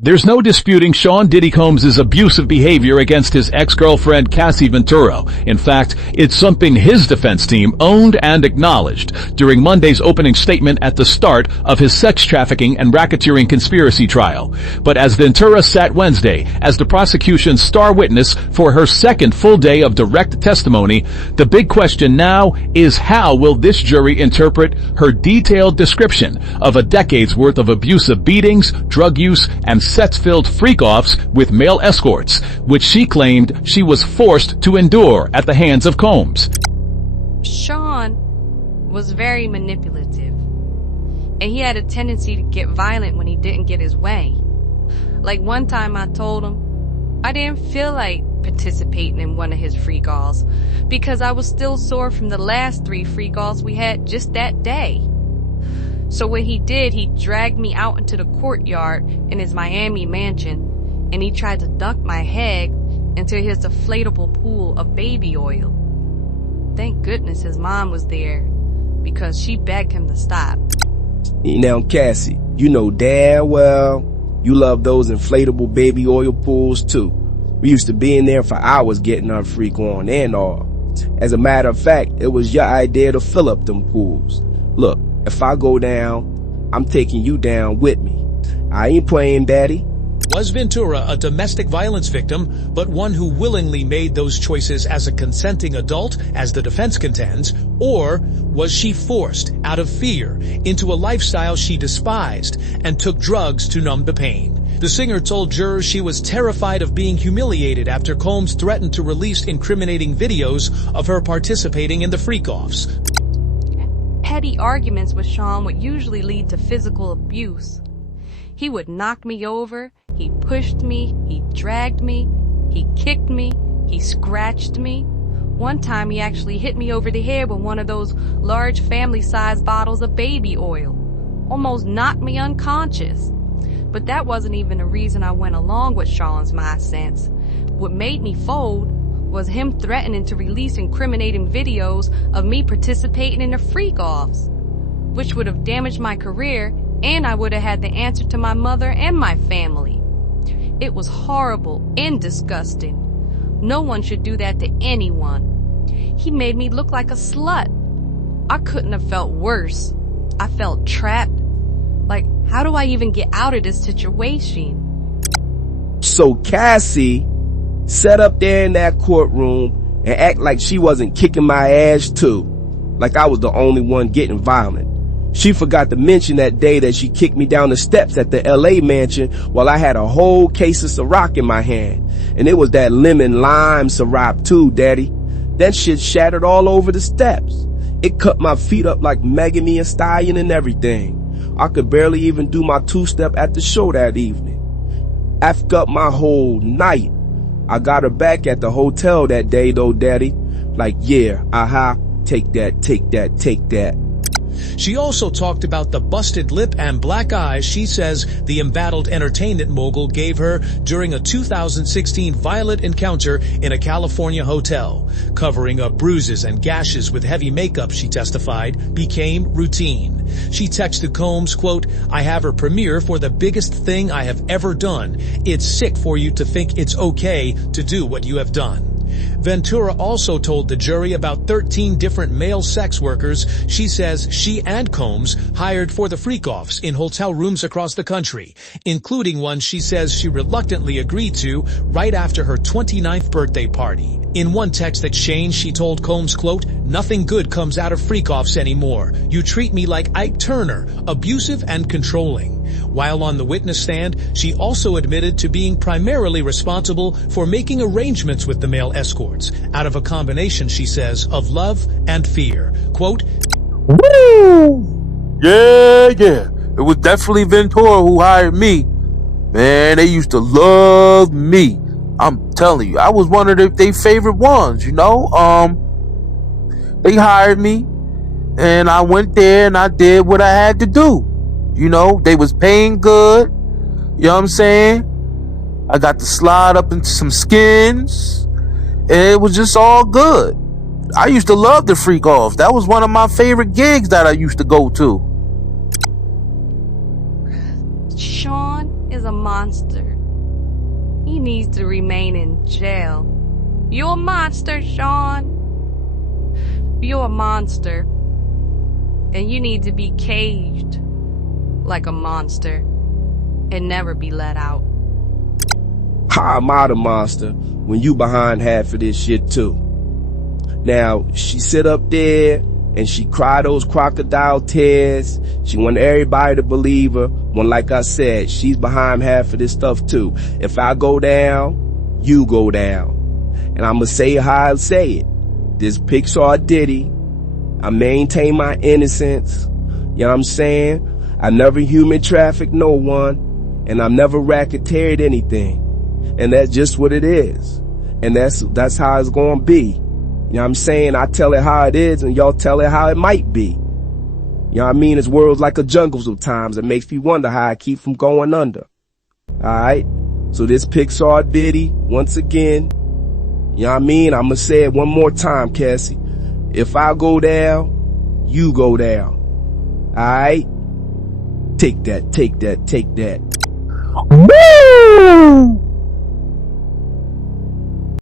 There's no disputing Sean Diddy Combs' abusive behavior against his ex-girlfriend Cassie Ventura. In fact, it's something his defense team owned and acknowledged during Monday's opening statement at the start of his sex trafficking and racketeering conspiracy trial. But as Ventura sat Wednesday as the prosecution's star witness for her second full day of direct testimony, the big question now is how will this jury interpret her detailed description of a decade's worth of abusive beatings, drug use, and sex-filled freak-offs with male escorts, which she claimed she was forced to endure at the hands of Combs. Sean was very manipulative, and he had a tendency to get violent when he didn't get his way. Like one time I told him I didn't feel like participating in one of his freak-offs because I was still sore from the last 3 freak-offs we had just that day. So what he did, he dragged me out into the courtyard in his Miami mansion, and he tried to dunk my head into his deflatable pool of baby oil. Thank goodness his mom was there, because she begged him to stop. Now, Cassie, you know damn well you love those inflatable baby oil pools too. We used to be in there for hours getting our freak on and all. As a matter of fact, it was your idea to fill up them pools. Look, if I go down, I'm taking you down with me. I ain't playing daddy. Was Ventura a domestic violence victim, but one who willingly made those choices as a consenting adult, as the defense contends, or was she forced, out of fear, into a lifestyle she despised and took drugs to numb the pain? The singer told jurors she was terrified of being humiliated after Combs threatened to release incriminating videos of her participating in the freak-offs. Petty arguments with Sean would usually lead to physical abuse. He would knock me over, he pushed me, he dragged me, he kicked me, he scratched me. One time he actually hit me over the head with one of those large family-sized bottles of baby oil. Almost knocked me unconscious. But that wasn't even the reason I went along with Sean's nonsense. What made me fold was him threatening to release incriminating videos of me participating in the freak-offs, which would have damaged my career, and I would have had the answer to my mother and my family. It was horrible and disgusting. No one should do that to anyone. He made me look like a slut. I couldn't have felt worse. I felt trapped. Like, how do I even get out of this situation? So Cassie sat up there in that courtroom and act like she wasn't kicking my ass too, like I was the only one getting violent. She forgot to mention that day that she kicked me down the steps at the LA mansion while I had a whole case of Ciroc in my hand. And it was that lemon lime Ciroc too, daddy. That shit shattered all over the steps. It cut my feet up like Megan Thee Stallion and everything. I could barely even do my 2-step at the show that evening. Effed up my whole night. I got her back at the hotel that day though, daddy. Like, yeah, take that, take that, take that. She also talked about the busted lip and black eyes she says the embattled entertainment mogul gave her during a 2016 violent encounter in a California hotel. Covering up bruises and gashes with heavy makeup, she testified, became routine. She texted Combs, quote, "I have her premiere for the biggest thing I have ever done. It's sick for you to think it's okay to do what you have done." Ventura also told the jury about 13 different male sex workers she says she and Combs hired for the freak-offs in hotel rooms across the country, including one she says she reluctantly agreed to right after her 29th birthday party. In one text exchange, she told Combs, quote, "Nothing good comes out of freak-offs anymore. You treat me like Ike Turner, abusive and controlling." While on the witness stand, she also admitted to being primarily responsible for making arrangements with the male escorts, out of a combination, she says, of love and fear. Quote, "Woo! Yeah. It was definitely Ventura who hired me. Man, they used to love me. I'm telling you, I was one of their favorite ones, you know. They hired me, and I went there and I did what I had to do. You know, they was paying good. You know what I'm saying? I got to slide up into some skins, and it was just all good. I used to love the freak offs. That was one of my favorite gigs that I used to go to. Sean is is a monster. He needs to remain in jail. You're a monster, Sean. You're a monster. And you need to be caged like a monster and never be let out. How am I the monster when you behind half of this shit too? Now, she sit up there and she cried those crocodile tears. She want everybody to believe her when, like I said, she's behind half of this stuff too. If I go down, you go down. And I'ma say it how I say it. This Pixar Diddy, I maintain my innocence. You know what I'm saying? I never human trafficked no one, and I've never racketeered anything. And that's just what it is. And that's how it's gonna be. You know what I'm saying? I tell it how it is, and y'all tell it how it might be. You know what I mean? This world's like a jungle sometimes. It makes me wonder how I keep from going under. Alright? So this Pixar Diddy, once again, you know what I mean? I'ma say it one more time, Cassie. If I go down, you go down. Alright? Take that, take that, take that. Woo!